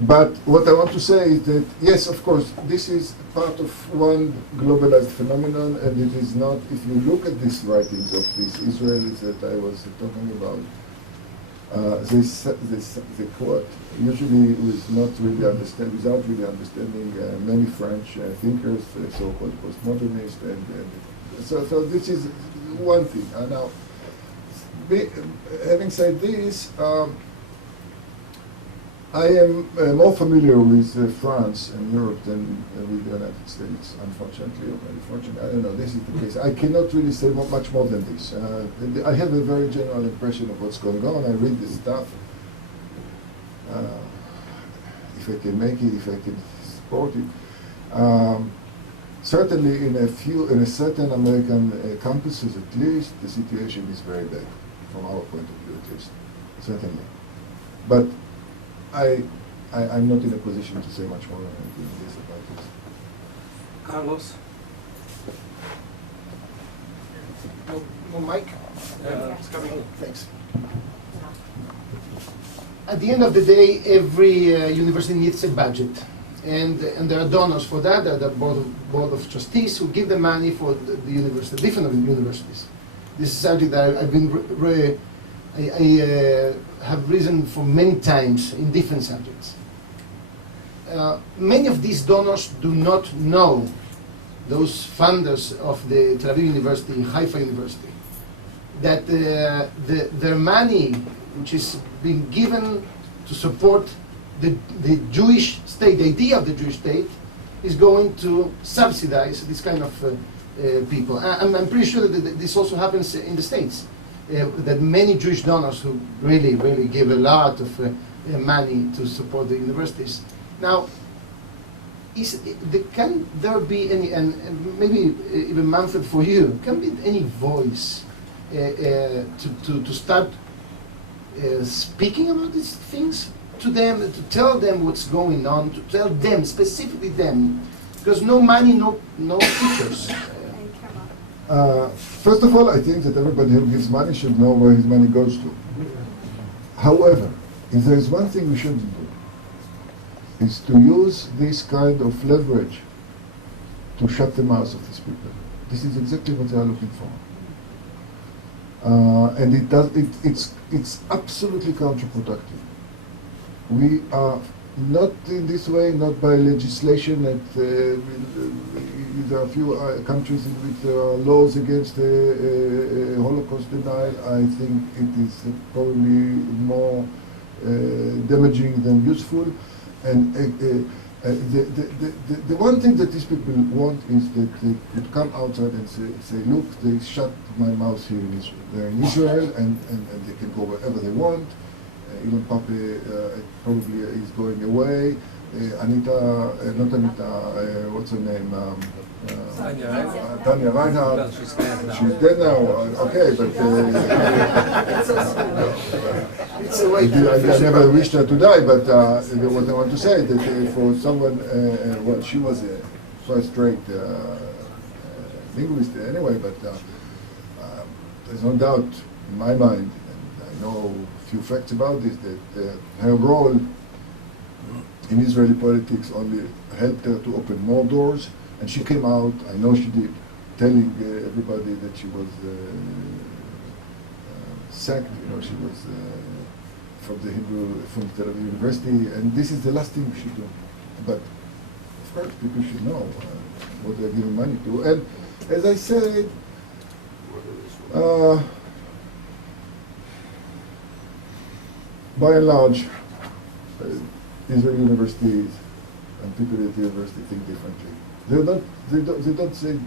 But what I want to say is that, yes, of course, this is part of one globalized phenomenon, and it is not, if you look at these writings of these Israelis that I was talking about, they quote, usually without really understanding many French thinkers, so-called post-modernists, and so this is one thing. Now, having said this, I am more familiar with France and Europe than with the United States, unfortunately, or very fortunately. I don't know, this is the case. I cannot really say much more than this. I have a very general impression of what's going on. I read this stuff. If I can make it, if I can support it. Certainly in a certain American campuses at least, the situation is very bad, from our point of view at least, certainly. But I'm not in a position to say much more than this about this. Carlos? No mic? It's coming. Thanks. At the end of the day, every university needs a budget. And there are donors for that. There are the board of trustees who give the money for the university, different universities. This is something that I've been I have risen for many times in different subjects. Many of these donors do not know, those funders of the Tel Aviv University, Haifa University, that their money, which is being given to support the Jewish state, the idea of the Jewish state, is going to subsidize this kind of people. I'm pretty sure that this also happens in the States. That many Jewish donors who really give a lot of money to support the universities. Now, can there be any, and maybe even Manfred for you, can be any voice to start speaking about these things to them, to tell them what's going on, to tell them, specifically them, because no money, no teachers. First of all, I think that everybody who gives money should know where his money goes to. However, if there is one thing we shouldn't do, is to use this kind of leverage to shut the mouths of these people. This is exactly what they are looking for. And it's absolutely counterproductive. We are not in this way, not by legislation. There are a few countries in which there are laws against Holocaust denial. I think it is probably more damaging than useful. And the one thing that these people want is that they could come outside and say, look, they shut my mouth here in Israel. They're in Israel and they can go wherever they want. Even Pape probably is going away. What's her name? Tanya Reinhardt. She's dead now. Okay, but I never wished her to die. But what I want to say is that for someone, well, she was a first-rate linguist anyway. But there's no doubt in my mind, and I know a few facts about this, that her role in Israeli politics only helped her to open more doors, and she came out, I know she did, telling everybody that she was sacked, she was from Tel Aviv University, and this is the last thing we should do. But of course, people should know what they're giving money to. And as I said, by and large, Israeli universities and people at the university think differently. They don't say it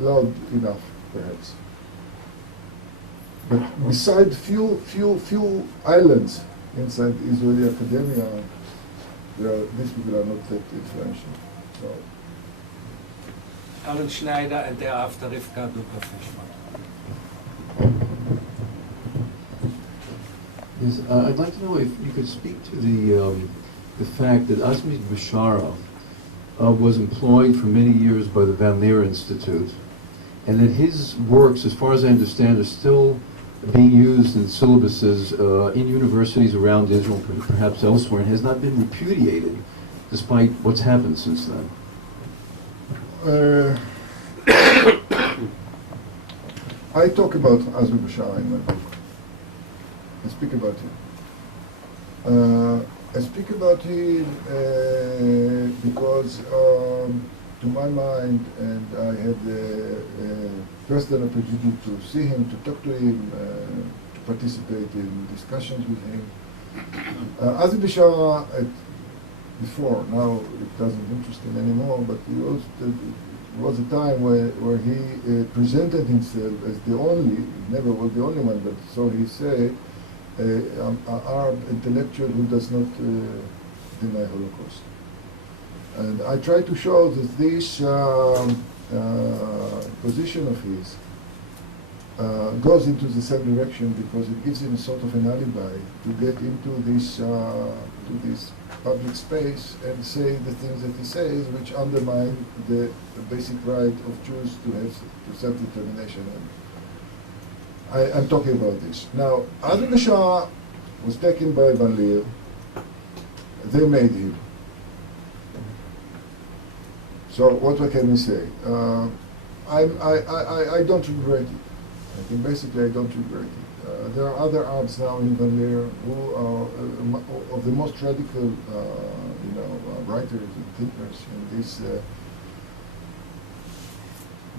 loud enough, perhaps. But beside few islands inside Israeli academia, these people are not that influential. So. Alan Schneider, and thereafter Rivka Duka-Fischmann. Yes, I'd like to know if you could speak to the fact that Azmi Bishara was employed for many years by the Van Leer Institute, and that his works, as far as I understand, are still being used in syllabuses in universities around Israel, perhaps elsewhere, and has not been repudiated despite what's happened since then? I talk about Azmi Bashar in my book. I speak about him. I speak about him because, to my mind, and I had the personal opportunity to see him, to talk to him, to participate in discussions with him. Azmi Bashar, before, now it doesn't interest him anymore, but he was a time where he presented himself as the only, never was the only one, but so he said, Arab intellectual who does not deny Holocaust. And I try to show that this position of his goes into the same direction because it gives him a sort of an alibi to get into this public space and say the things that he says, which undermine the basic right of Jews to have self-determination. I'm talking about this. Now, Azmi Bashar was taken by Van Leer. They made him. So what can we say? I don't regret it. I think basically I don't regret it. There are other Arabs now in Van Leer who are of the most radical, writers and thinkers in this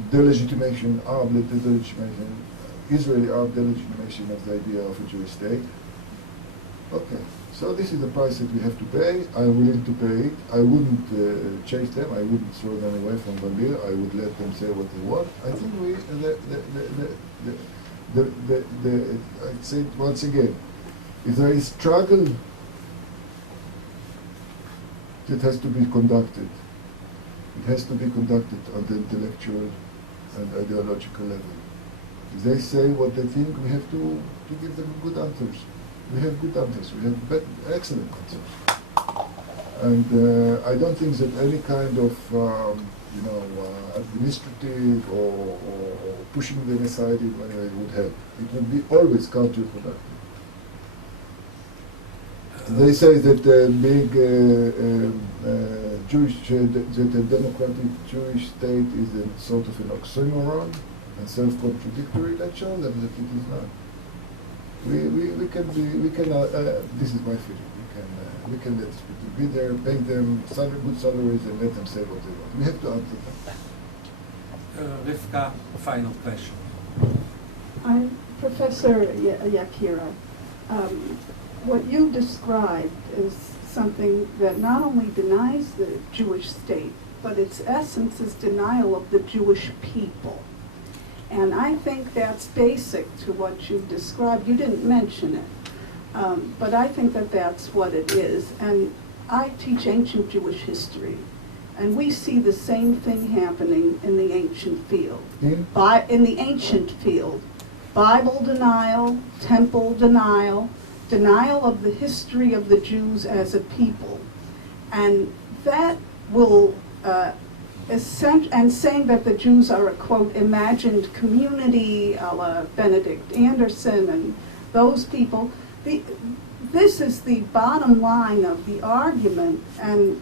delegitimation, Arab delegitimation, Israeli Arab delegitimation of the idea of a Jewish state. Okay, so this is the price that we have to pay. I'm willing to pay it. I wouldn't chase them. I wouldn't throw them away from Van Leer. I would let them say what they want. I think I'd say it once again, if there is struggle that has to be conducted, it has to be conducted on the intellectual and ideological level. If they say what they think, we have to give them good answers. We have good answers. We have excellent answers. And I don't think that any kind of administrative or pushing them aside in any way would help. It would be always counterproductive. They say that being Jewish, that a democratic Jewish state is a sort of an oxymoron and self-contradictory. That shows them that it is not. We can. This is my feeling. We can let people be there, pay them good salaries, and let them say what they want. We have to answer them. Rivka, final question. I'm Professor Yakira. What you described is something that not only denies the Jewish state, but its essence is denial of the Jewish people. And I think that's basic to what you described. You didn't mention it, but I think that that's what it is. And I teach ancient Jewish history, and we see the same thing happening in the ancient field. In the ancient field, Bible denial, temple denial, denial of the history of the Jews as a people. And that will and saying that the Jews are a, quote, imagined community, a la Benedict Anderson and those people. This is the bottom line of the argument, and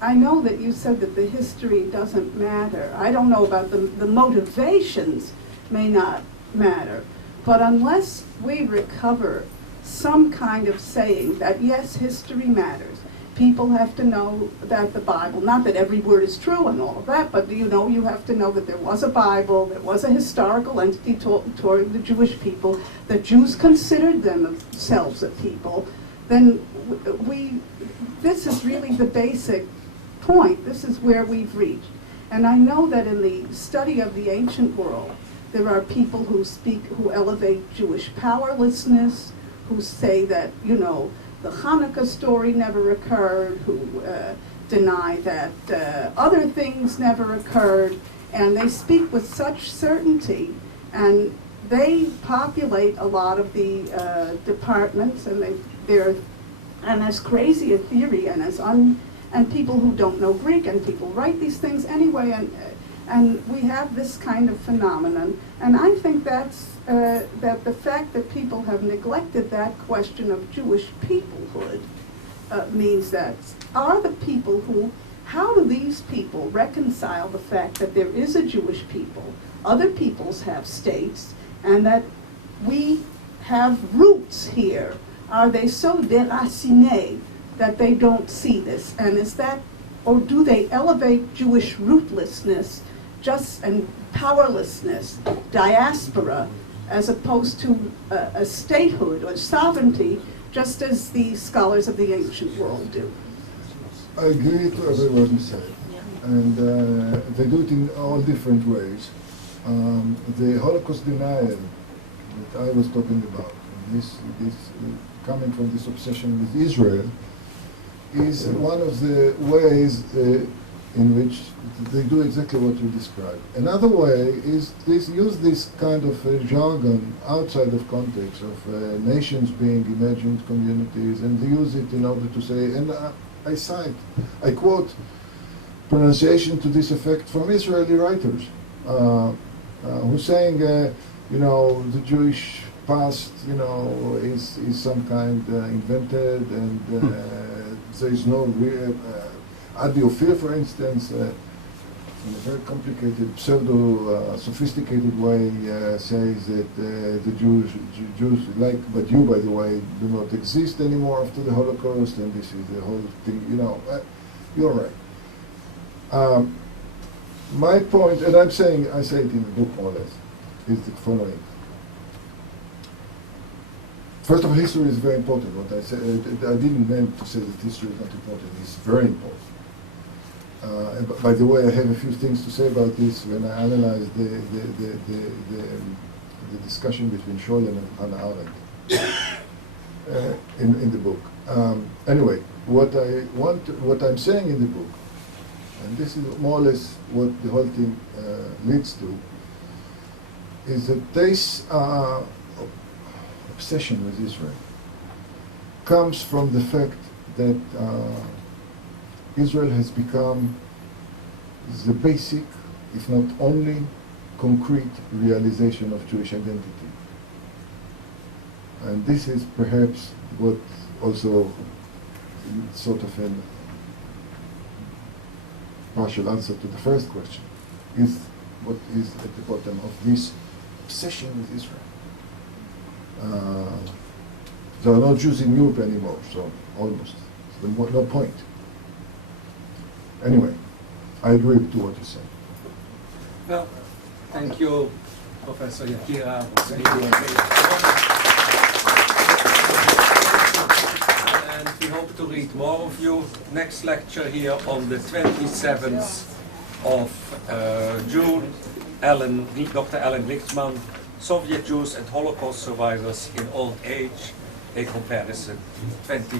I know that you said that the history doesn't matter. I don't know about the motivations may not matter, but unless we recover some kind of saying that, yes, history matters, people have to know that the Bible, not that every word is true and all of that, but you have to know that there was a Bible, there was a historical entity toward the Jewish people, that Jews considered themselves a people, then this is really the basic point. This is where we've reached. And I know that in the study of the ancient world, there are people who elevate Jewish powerlessness, who say that, the Hanukkah story never occurred, who deny that other things never occurred, and they speak with such certainty, and they populate a lot of the departments, and they're as crazy a theory, and people who don't know Greek, and people write these things anyway, And we have this kind of phenomenon. And I think that's, that the fact that people have neglected that question of Jewish peoplehood means that are the people who, how do these people reconcile the fact that there is a Jewish people, other peoples have states, and that we have roots here? Are they so déracinés that they don't see this? And is that, or do they elevate Jewish rootlessness and powerlessness, diaspora, as opposed to a statehood or sovereignty, just as the scholars of the ancient world do? I agree to every word you said, and they do it in all different ways. The Holocaust denial that I was talking about, this coming from this obsession with Israel, is one of the ways in which they do exactly what you described. Another way is use this kind of jargon outside of context of nations being emergent communities, and they use it in order to say, and I quote pronunciation to this effect from Israeli writers who saying, you know, the Jewish past, you know, is some kind invented, and there is no real. Adi Ophir, for instance, in a very complicated, pseudo-sophisticated way, says that the Jews, like but you, by the way, do not exist anymore after the Holocaust, and this is the whole thing. You know, you're right. My point, and I say it in the book more or less, is the following. First of all, history is very important. What I said, I didn't mean to say that history is not important. It's very important. And by the way, I have a few things to say about this when I analyze the discussion between Scholl and Hannah Arendt in the book. Anyway, what I'm saying in the book, and this is more or less what the whole thing leads to, is that this obsession with Israel comes from the fact that Israel has become the basic, if not only, concrete realization of Jewish identity. And this is perhaps what also sort of a partial answer to the first question, is what is at the bottom of this obsession with Israel. There are no Jews in Europe anymore, so almost. So no point. Anyway, I agree to what you said. Well, thank you, Professor Yakira. And we hope to read more of you. Next lecture here on the 27th of June, Dr. Alan Lichtman, Soviet Jews and Holocaust Survivors in Old Age, a comparison, 20